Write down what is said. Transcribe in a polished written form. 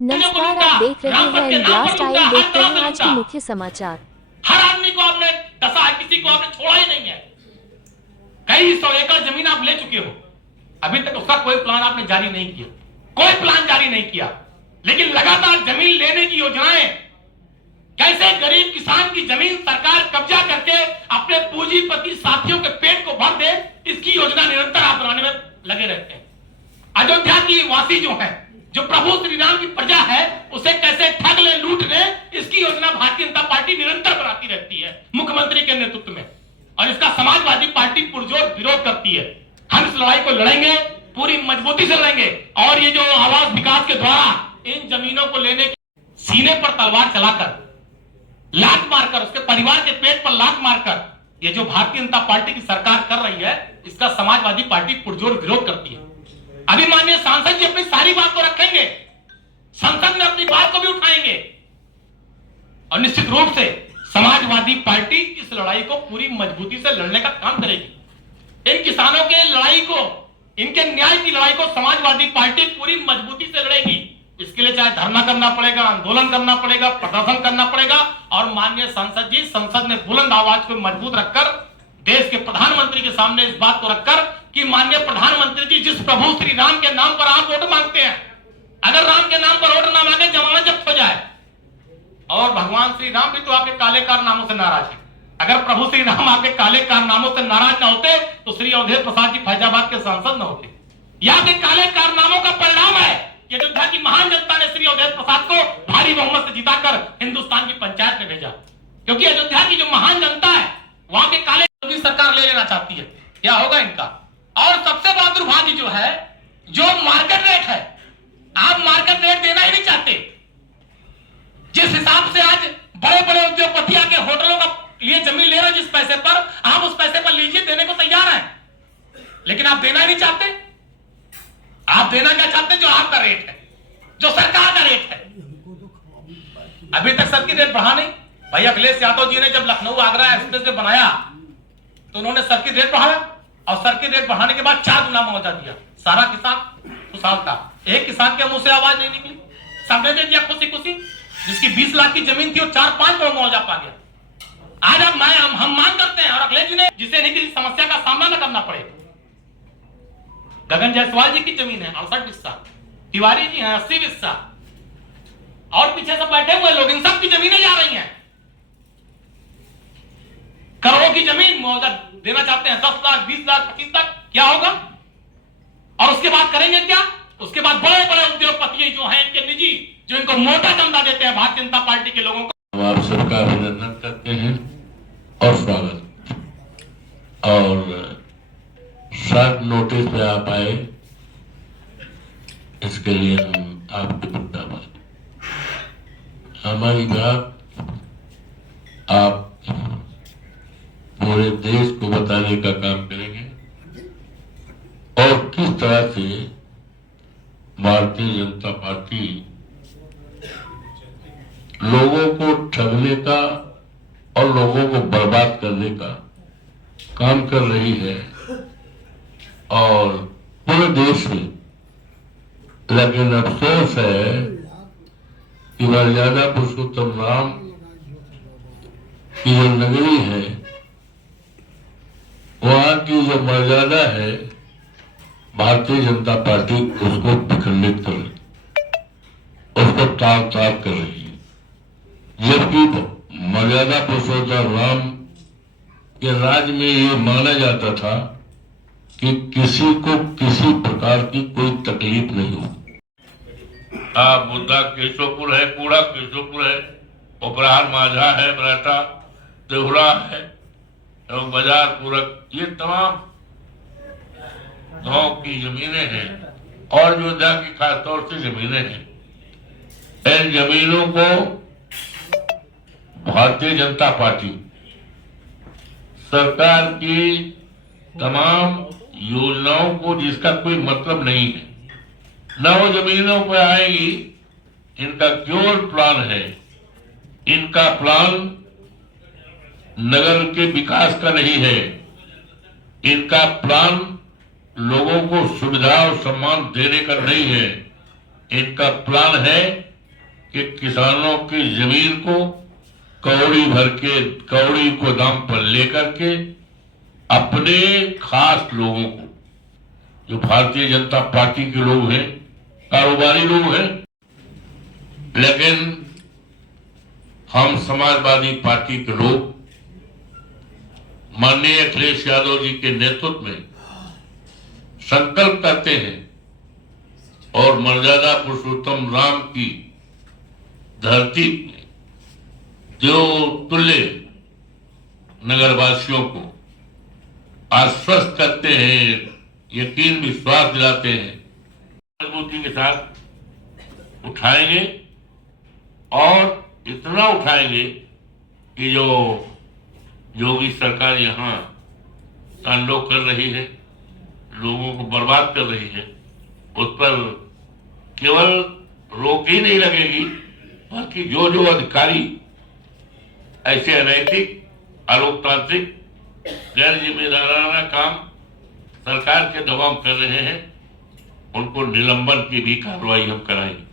नमस्कार, आप देख रहे हैं ब्लास्ट आइए। देखते हैं आज के मुख्य समाचार। हर आदमी को आपने डसा है, किसी को आपने छोड़ा ही नहीं है। कई 100 एकड़ जमीन आप ले चुके हो, अभी तक उसका कोई प्लान आपने जारी नहीं किया, कोई प्लान जारी नहीं किया। लेकिन लगातार जमीन लेने की योजनाएं, कैसे गरीब किसान की जमीन सरकार कब्जा करके अपने पूंजीपति साथियों के पेट को भर दे, इसकी योजना निरंतर आप बनाने में लगे रहते हैं। अयोध्या की वासी जो है, जो प्रभु श्री राम की प्रजा है, उसे कैसे ठग ले, लूट ले, इसकी योजना भारतीय जनता पार्टी निरंतर बनाती रहती है मुख्यमंत्री के नेतृत्व में, और इसका समाजवादी पार्टी पुरजोर विरोध करती है। हम इस लड़ाई को लड़ेंगे, पूरी मजबूती से लड़ेंगे। और ये जो आवास विकास के द्वारा इन जमीनों को लेने की सीने पर तलवार चलाकर, लात मारकर, उसके परिवार के पेट पर लात मारकर ये जो भारतीय जनता पार्टी की सरकार कर रही है, इसका समाजवादी पार्टी पुरजोर विरोध करती है। अभी माननीय सांसद जी अपनी सारी बात को रखेंगे, संसद में अपनी बात को भी उठाएंगे, और निश्चित रूप से समाजवादी पार्टी इस लड़ाई को पूरी मजबूती से लड़ने का काम करेगी। इन किसानों के लड़ाई को, इनके न्याय की लड़ाई को समाजवादी पार्टी पूरी मजबूती से लड़ेगी। इसके लिए चाहे धरना करना पड़ेगा, आंदोलन करना पड़ेगा, प्रदर्शन करना पड़ेगा, और माननीय सांसद जी संसद में बुलंद आवाज को मजबूत रखकर, देश के प्रधानमंत्री के सामने इस बात को रखकर कि माननीय प्रधानमंत्री जी, जिस प्रभु श्री राम के नाम पर आप वोट मांगते हैं, अगर राम के नाम पर वोट ना मांगे, जमानत जब्त हो जाए। और भगवान श्री राम भी तो आपके काले कारनामों से नाराज है। अगर प्रभु श्री राम आपके काले कारनामों से नाराज ना होते तो श्री अवधेश प्रसाद जी फैजाबाद के सांसद न होते। यहाँ के काले कारनामों का परिणाम है कि अयोध्या की महान जनता ने श्री अवधेश प्रसाद को भारी बहुमत से जिताकर हिंदुस्तान की पंचायत में भेजा, क्योंकि अयोध्या की जो महान जनता है, वहां के काले सरकार ले लेना चाहती है। क्या होगा इनका? और सबसे बड़ा दुर्भाग्य जो है, जो मार्केट रेट है, आप मार्केट रेट देना ही नहीं चाहते। जिस हिसाब से आज बड़े बड़े उद्योगपति आके होटलों का लिए जमीन ले रहे हैं, जिस पैसे पर आप उस पैसे पर लीजिए, देने को तैयार हैं, लेकिन आप देना ही नहीं चाहते। आप देना क्या चाहते? जो आपका रेट है, जो सरकार का रेट है। अभी तक सर्किट रेट बढ़ा नहीं। भाई अखिलेश यादव जी ने जब लखनऊ आगरा एक्सप्रेस वे बनाया तो उन्होंने सर्किट रेट बढ़ाया, और सर्किट रेट बढ़ाने के बाद 4 गुना मुआवजा दिया। सारा किसान खुशहाल था, एक किसान के मुंह से आवाज नहीं निकली, सबने दे दिया खुशी खुशी। जिसकी 20 लाख की जमीन थी वो 4-5 करोड़ मुआवजा पा गया। आज हम मांग करते हैं, और अखिलेश जी ने, जिसे नहीं किसी समस्या का सामना न करना पड़े। गगन जायसवाल जी की जमीन है 68 हिस्सा, तिवारी जी हैं 80 हिस्सा, और पीछे सब बैठे हुए लोग, इन सब की जमीनें जा रही हैं। करोड़ों की जमीन मुआवजा देना चाहते हैं, 10 लाख, 20 लाख, 25 लाख, क्या होगा? और उसके बाद करेंगे क्या? उसके बाद बड़े बड़े उद्योगपति जो हैं, इनके निजी, जो इनको मोटा चंदा देते हैं भारतीय जनता पार्टी के लोगों को। आप सबका अभिनंदन करते हैं और स्वागत। और शॉर्ट नोटिस पे आप आए, इसके लिए हम आपके धन्यवाद। हमारी बात आप पूरे देश को बताने का काम करेंगे, और किस तरह से भारतीय जनता पार्टी लोगों को ठगने का और लोगों को बर्बाद करने का काम कर रही है, और पूरे देश में। लेकिन अफसोस है कि मर्यादा पुरुषोत्तम राम की जो नगरी है, वहां की जो मर्यादा है, भारतीय जनता पार्टी उसको विखंडित कर रही, उसको ताक ताक कर रही है। जबकि मर्यादा पुरुषोत्तम राम के राज में ये माना जाता था कि किसी को किसी प्रकार की कोई तकलीफ नहीं हो। बुद्धा केशवपुर है, पूरा केशवपुर है, उपराहर माझा है, बराटा देवरा है, और बाजार पूरक, ये तमाम गांव की जमीनें हैं, और अयोध्या की खासतौर से जमीनें हैं। इन जमीनों को भारतीय जनता पार्टी सरकार की तमाम योजनाओं को, जिसका कोई मतलब नहीं है, न वो जमीनों पर आएगी। इनका केवल प्लान है, इनका प्लान नगर के विकास का नहीं है, इनका प्लान लोगों को सुविधा और सम्मान देने का नहीं है। इनका प्लान है कि किसानों की जमीन को कौड़ी भर के, कौड़ी को दाम पर लेकर के अपने खास लोगों को, जो भारतीय जनता पार्टी के लोग हैं, कारोबारी लोग हैं, लेकिन हम समाजवादी पार्टी के लोग माननीय अखिलेश यादव जी के नेतृत्व में संकल्प करते हैं और मर्यादा पुरुषोत्तम राम की धरती में जो तुल्य नगरवासियों को आश्वस्त करते हैं, यकीन विश्वास दिलाते हैं, मजबूती के साथ उठाएंगे और इतना उठाएंगे कि जो योगी सरकार यहाँ तांडव कर रही है, लोगों को बर्बाद कर रही है, उस पर केवल रोक ही नहीं लगेगी, बल्कि जो अधिकारी ऐसे अनैतिक, अलोकतांत्रिक, गैर जिम्मेदाराना काम सरकार के दबाव कर रहे हैं, उनको निलंबन की भी कार्रवाई हम कराएंगे।